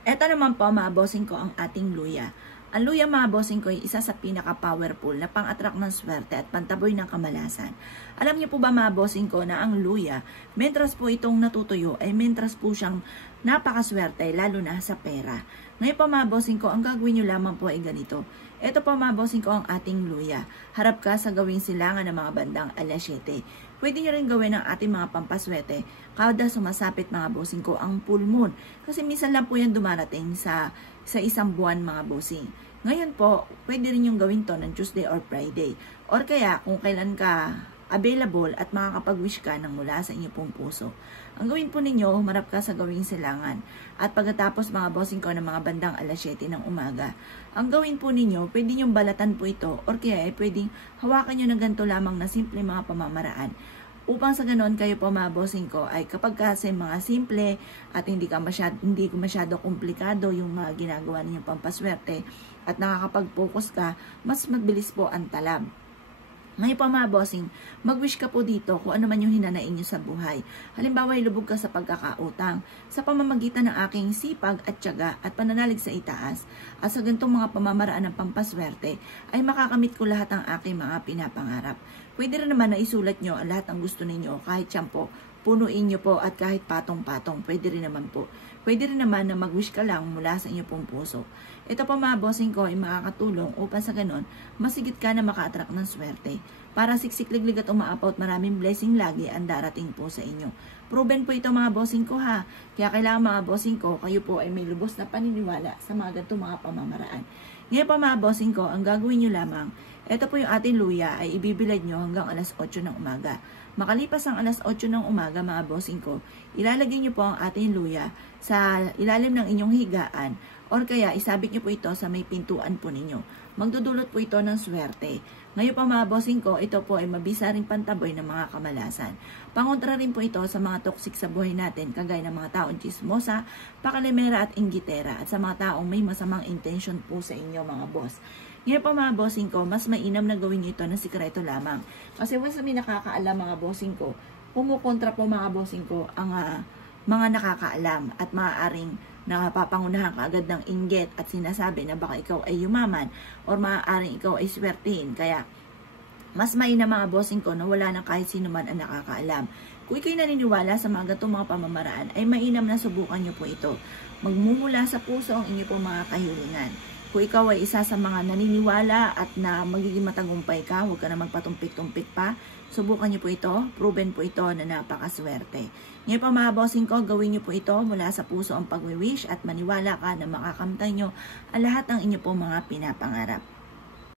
Eto naman po mga bossing ko ang ating luya. Ang luya mga bossing ko ay isa sa pinaka-powerful na pang-attract ng swerte at pantaboy ng kamalasan. Alam niyo po ba mga bossing ko na ang luya, mentras po itong natutuyo ay mentras po siyang napakaswerte lalo na sa pera. Ngayon po mga bossing ko, ang gagawin niyo lamang po ay ganito. Ito po mga bossing ko ang ating luya. Harap ka sa gawing silangan ng mga bandang alas 7. Pwede nyo rin gawin ang ating mga pampaswerte kada sumasapit mga bossing ko ang full moon. Kasi minsan lang po yan dumarating sa isang buwan mga bossing. Ngayon po, pwede rin yung gawin to ng Tuesday or Friday. Or kaya kung kailan ka available at makakapag-wish ka ng mula sa inyong pong puso. Ang gawin po ninyo, humarap ka sa gawing silangan. At pagkatapos mga bossing ko ng mga bandang alas 7 ng umaga, ang gawin po ninyo, pwede nyong balatan po ito or kaya pwedeng hawakan nyo ng ganito lamang na simple mga pamamaraan. Upang sa ganon kayo po mga bossing ko ay kapag kasi mga simple at hindi masyado komplikado yung mga ginagawa ninyong pampaswerte at nakakapag-focus ka, mas mabilis po ang talab. Ngayon pa mga bossing, mag-wish ka po dito kung ano man yung hinanain nyo sa buhay. Halimbawa, ilubog ka sa pagkakautang, sa pamamagitan ng aking sipag at tiyaga at pananalig sa itaas, at sa ganitong mga pamamaraan ng pampaswerte, ay makakamit ko lahat ng aking mga pinapangarap. Pwede rin naman na isulat nyo ang lahat ng gusto ninyo, kahit siyampo, punuin nyo po at kahit patong-patong, pwede rin naman po. Pwede rin naman na mag-wish ka lang mula sa inyong pong puso. Ito po mga bossing ko ay makakatulong upang sa ganon, masigit ka na maka-attract ng swerte. Para siksik-liglig at umaapaw at maraming blessing lagi ang darating po sa inyo. Proven po ito mga bossing ko ha. Kaya kailangan mga bossing ko, kayo po ay may lubos na paniniwala sa mga ganitong mga pamamaraan. Ngayon pa mga bossing ko, ang gagawin nyo lamang, ito po yung ating luya ay ibibilad nyo hanggang alas 8 ng umaga. Makalipas ang alas 8 ng umaga mga bossing ko, ilalagay nyo po ang ating luya sa ilalim ng inyong higaan or kaya isabit nyo po ito sa may pintuan po ninyo. Magdudulot po ito ng swerte. Ngayon pa mga bossing ko, ito po ay mabisa ring pantaboy ng mga kamalasan. Pangontra rin po ito sa mga toxic sa buhay natin, kagaya ng mga taong chismosa, pakalimera at inggitera, at sa mga taong may masamang intention po sa inyo mga boss. Ngayon pa mga bossing ko, mas mainam na gawin nyo ito ng sikreto lamang. Kasi once na may nakakaalam mga bossing ko, pumukontra po mga bossing ko ang mga nakakaalam at maaaring napapangunahan ka agad ng inggit at sinasabi na baka ikaw ay yumaman or maaaring ikaw ay swertihin. Kaya mas mainam mga bossing ko na wala na kahit sino man ang nakakaalam. Kung ikaw'y naniniwala sa mga ganitong mga pamamaraan, ay mainam na subukan nyo po ito. Magmumula sa puso ang inyo pong mga kahilingan. Kung ikaw ay isa sa mga naniniwala at na magiging matagumpay ka, huwag ka na magpatumpik-tumpik pa, subukan nyo po ito, proven po ito na napakaswerte. Ngayon pa mga bossing ko, gawin nyo po ito mula sa puso ang pag-wish at maniwala ka na makakamtan nyo ang lahat ng inyo pong mga pinapangarap.